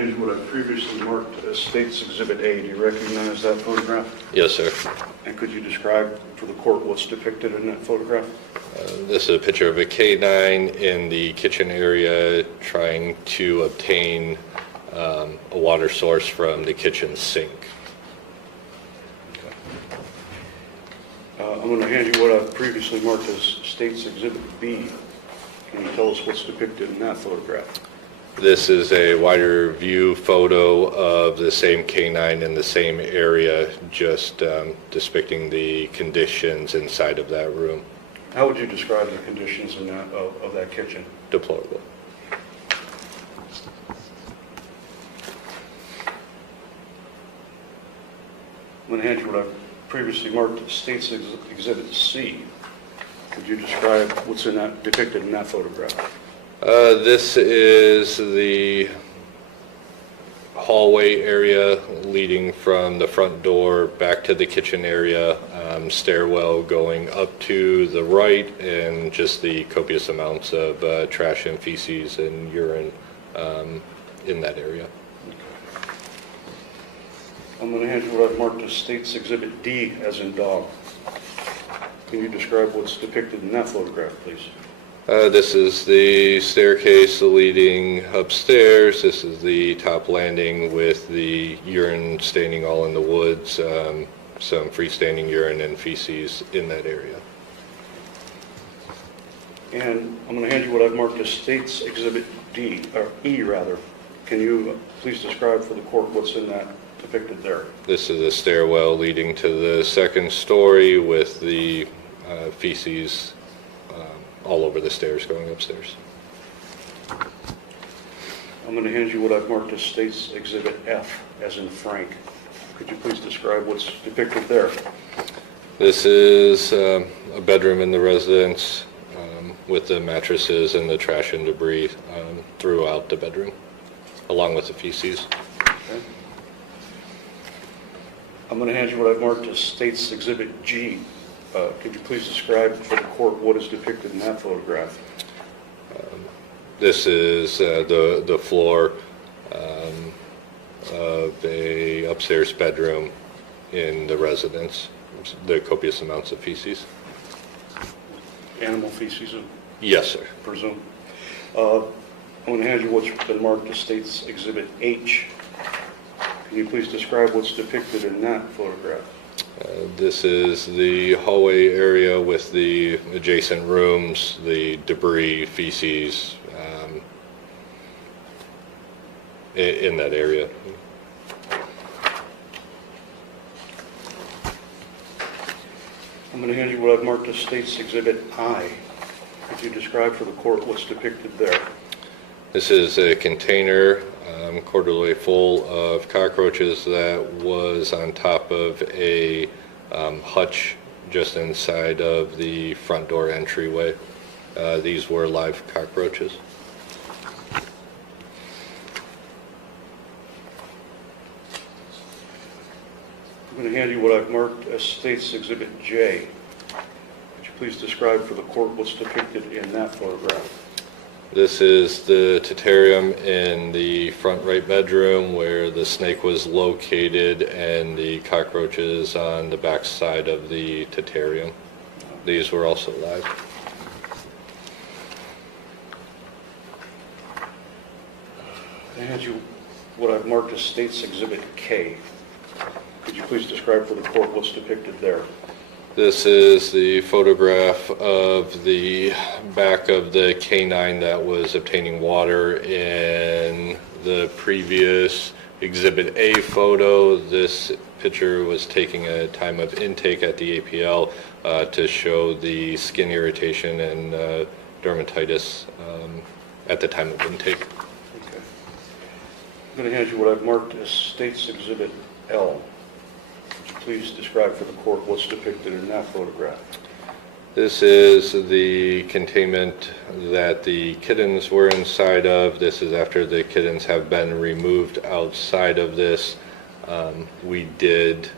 hand you what I previously marked as State's Exhibit A. Do you recognize that photograph? Yes, sir. And could you describe for the court what's depicted in that photograph? This is a picture of a canine in the kitchen area trying to obtain a water source from the kitchen sink. I'm going to hand you what I've previously marked as State's Exhibit B. Can you tell us what's depicted in that photograph? This is a wider view photo of the same canine in the same area, just depicting the conditions inside of that room. How would you describe the conditions in that, of that kitchen? Deplorable. I'm going to hand you what I've previously marked as State's Exhibit C. Could you describe what's in that, depicted in that photograph? This is the hallway area leading from the front door back to the kitchen area, stairwell going up to the right, and just the copious amounts of trash and feces and urine in that area. I'm going to hand you what I've marked as State's Exhibit D, as in dog. Can you describe what's depicted in that photograph, please? This is the staircase leading upstairs. This is the top landing with the urine staining all in the woods, some freestanding urine and feces in that area. And I'm going to hand you what I've marked as State's Exhibit D, or E rather. Can you please describe for the court what's in that depicted there? This is a stairwell leading to the second story with the feces all over the stairs going upstairs. I'm going to hand you what I've marked as State's Exhibit F, as in Frank. Could you please describe what's depicted there? This is a bedroom in the residence with the mattresses and the trash and debris throughout the bedroom, along with the feces. Okay. I'm going to hand you what I've marked as State's Exhibit G. Could you please describe for the court what is depicted in that photograph? This is the floor of a upstairs bedroom in the residence, the copious amounts of feces. Animal feces, I Yes, sir. presume. I'm going to hand you what's been marked as State's Exhibit H. Can you please describe what's depicted in that photograph? This is the hallway area with the adjacent rooms, the debris, feces in that area. I'm going to hand you what I've marked as State's Exhibit I. Could you describe for the court what's depicted there? This is a container quarterly full of cockroaches that was on top of a hutch just inside of the front door entryway. These were live cockroaches. I'm going to hand you what I've marked as State's Exhibit J. Could you please describe for the court what's depicted in that photograph? This is the terrarium in the front right bedroom where the snake was located and the cockroaches on the back side of the terrarium. These were also live. I hand you what I've marked as State's Exhibit K. Could you please describe for the court what's depicted there? This is the photograph of the back of the canine that was obtaining water in the previous Exhibit A photo. This picture was taking a time of intake at the APL to show the skin irritation and dermatitis at the time of intake. Okay. I'm going to hand you what I've marked as State's Exhibit L. Please describe for the court what's depicted in that photograph. This is the containment that the kittens were inside of. This is after the kittens have been removed outside of this. We did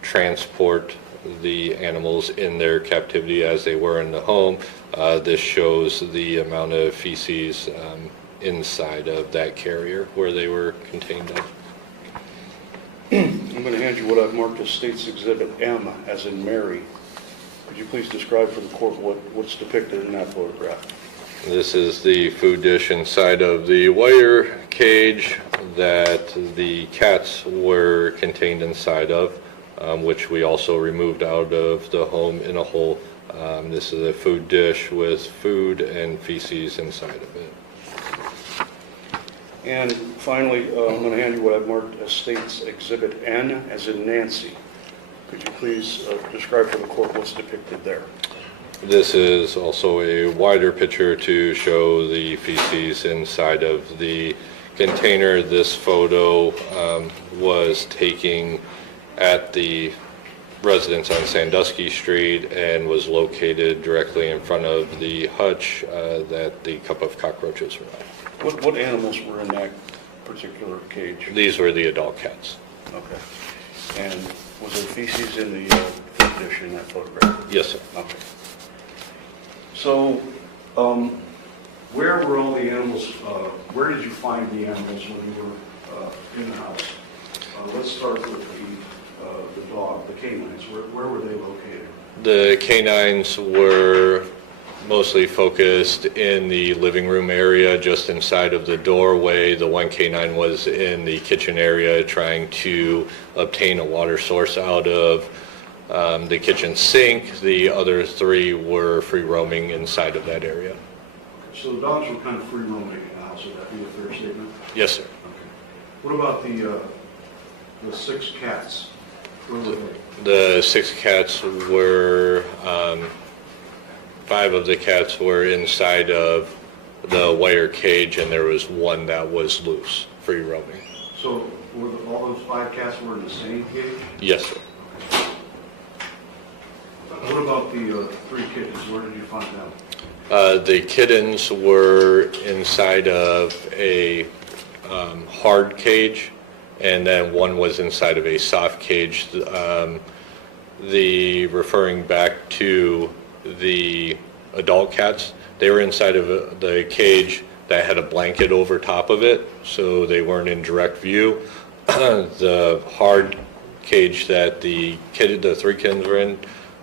transport the animals in their captivity as they were in the home. This shows the amount of feces inside of that carrier where they were contained in. I'm going to hand you what I've marked as State's Exhibit M, as in Mary. Could you please describe for the court what's depicted in that photograph? This is the food dish inside of the wire cage that the cats were contained inside of, which we also removed out of the home in a whole. This is a food dish with food and feces inside of it. And finally, I'm going to hand you what I've marked as State's Exhibit N, as in Nancy. Could you please describe for the court what's depicted there? This is also a wider picture to show the feces inside of the container. This photo was taken at the residence on Sandusky Street and was located directly in front of the hutch that the cup of cockroaches were on. What animals were in that particular cage? These were the adult cats. Okay. And was there feces in the food dish in that photograph? Yes, sir. Okay. So, where were all the animals, where did you find the animals when you were in the house? Let's start with the dog, the canines. Where were they located? The canines were mostly focused in the living room area, just inside of the doorway. The one canine was in the kitchen area trying to obtain a water source out of the kitchen sink. The other three were free roaming inside of that area. Okay. So the dogs were kind of free roaming in the house. Would that be a fair statement? Yes, sir. Okay. What about the 6 cats? Where were they? The 6 cats were, 5 of the cats were inside of the wire cage, and there was one that was loose, free roaming. So all those 5 cats were in the same cage? Yes, sir. What about the 3 kittens? Where did you find them? The kittens were inside of a hard cage, and then one was inside of a soft cage. Referring back to the adult cats, they were inside of the cage that had a blanket over top of it, so they weren't in direct view. The hard cage that the 3 kittens were in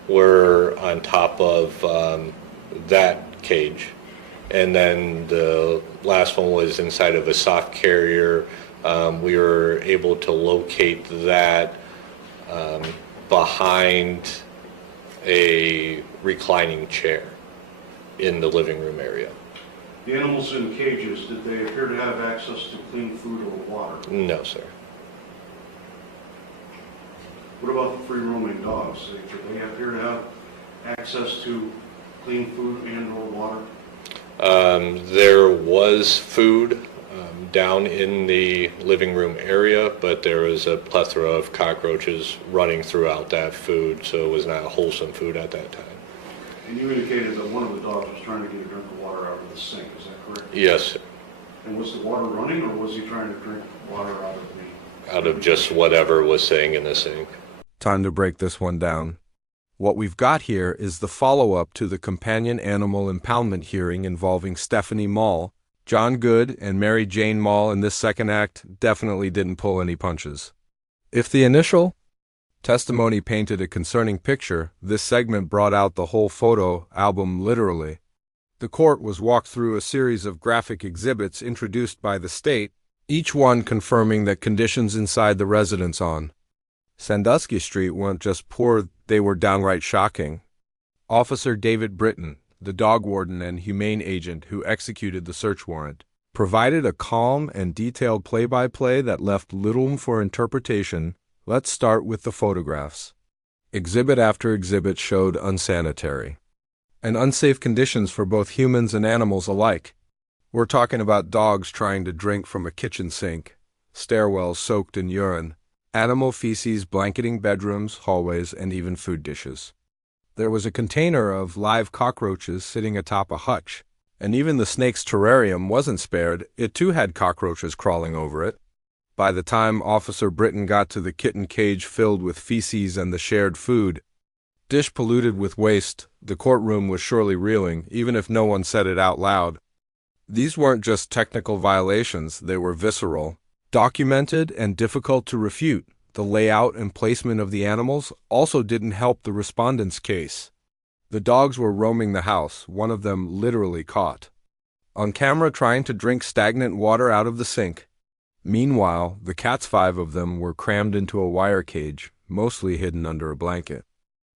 were on top of that cage, and then the last one was inside of a soft carrier. We were able to locate that behind a reclining chair in the living room area. The animals in cages, did they appear to have access to clean food or water? No, sir. What about the free roaming dogs? Did they appear to have access to clean food and or water? There was food down in the living room area, but there was a plethora of cockroaches running throughout that food, so it was not wholesome food at that time. And you indicated that one of the dogs was trying to get a drink of water out of the sink, is that correct? Yes, sir. And was the water running, or was he trying to drink water Out of just whatever was sitting in the sink. Time to break this one down. What we've got here is the follow-up to the companion animal impoundment hearing involving Stephanie Mall. John Good and Mary Jane Mall in this second act definitely didn't pull any punches. If the initial testimony painted a concerning picture, this segment brought out the whole photo album literally. The court was walked through a series of graphic exhibits introduced by the state, each one confirming that conditions inside the residence on Sandusky Street weren't just poor, they were downright shocking. Officer David Britton, the dog warden and humane agent who executed the search warrant, provided a calm and detailed play-by-play that left little room for interpretation. Let's start with the photographs. Exhibit after exhibit showed unsanitary and unsafe conditions for both humans and animals alike. We're talking about dogs trying to drink from a kitchen sink, stairwells soaked in urine, animal feces blanketing bedrooms, hallways, and even food dishes. There was a container of live cockroaches sitting atop a hutch, and even the snake's terrarium wasn't spared. It too had cockroaches crawling over it. By the time Officer Britton got to the kitten cage filled with feces and the shared food, dish polluted with waste, the courtroom was surely reeling, even if no one said it out loud. These weren't just technical violations, they were visceral, documented, and difficult to refute. The layout and placement of the animals also didn't help the respondent's case. The dogs were roaming the house, one of them literally caught on camera trying to drink stagnant water out of the sink. Meanwhile, the cats, 5 of them, were crammed into a wire cage, mostly hidden under a blanket.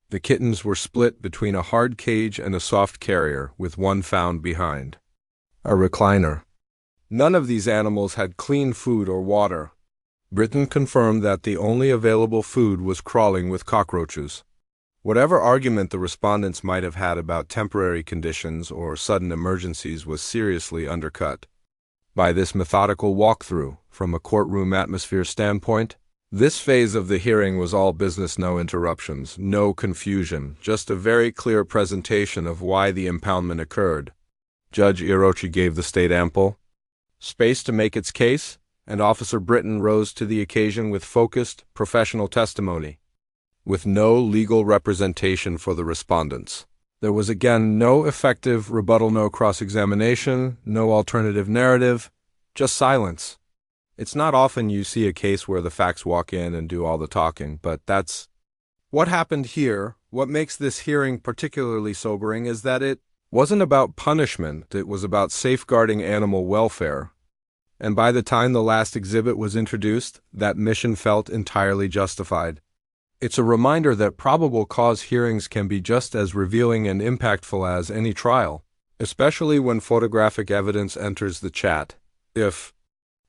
The kittens were split between a hard cage and a soft carrier, with one found behind a recliner. None of these animals had clean food or water. Britton confirmed that the only available food was crawling with cockroaches. Whatever argument the respondents might have had about temporary conditions or sudden emergencies was seriously undercut by this methodical walkthrough. From a courtroom atmosphere standpoint, this phase of the hearing was all business, no interruptions, no confusion, just a very clear presentation of why the impoundment occurred. Judge Orochi gave the state ample space to make its case, and Officer Britton rose to the occasion with focused, professional testimony, with no legal representation for the respondents. There was again no effective rebuttal, no cross-examination, no alternative narrative, just silence. It's not often you see a case where the facts walk in and do all the talking, but that's what happened here. What makes this hearing particularly sobering is that it wasn't about punishment, it was about safeguarding animal welfare. And by the time the last exhibit was introduced, that mission felt entirely justified. It's a reminder that probable cause hearings can be just as revealing and impactful as any trial, especially when photographic evidence enters the chat. If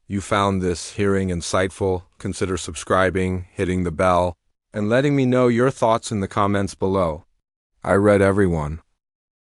you found this hearing insightful, consider subscribing, hitting the bell, and letting me know your thoughts in the comments below. I read everyone.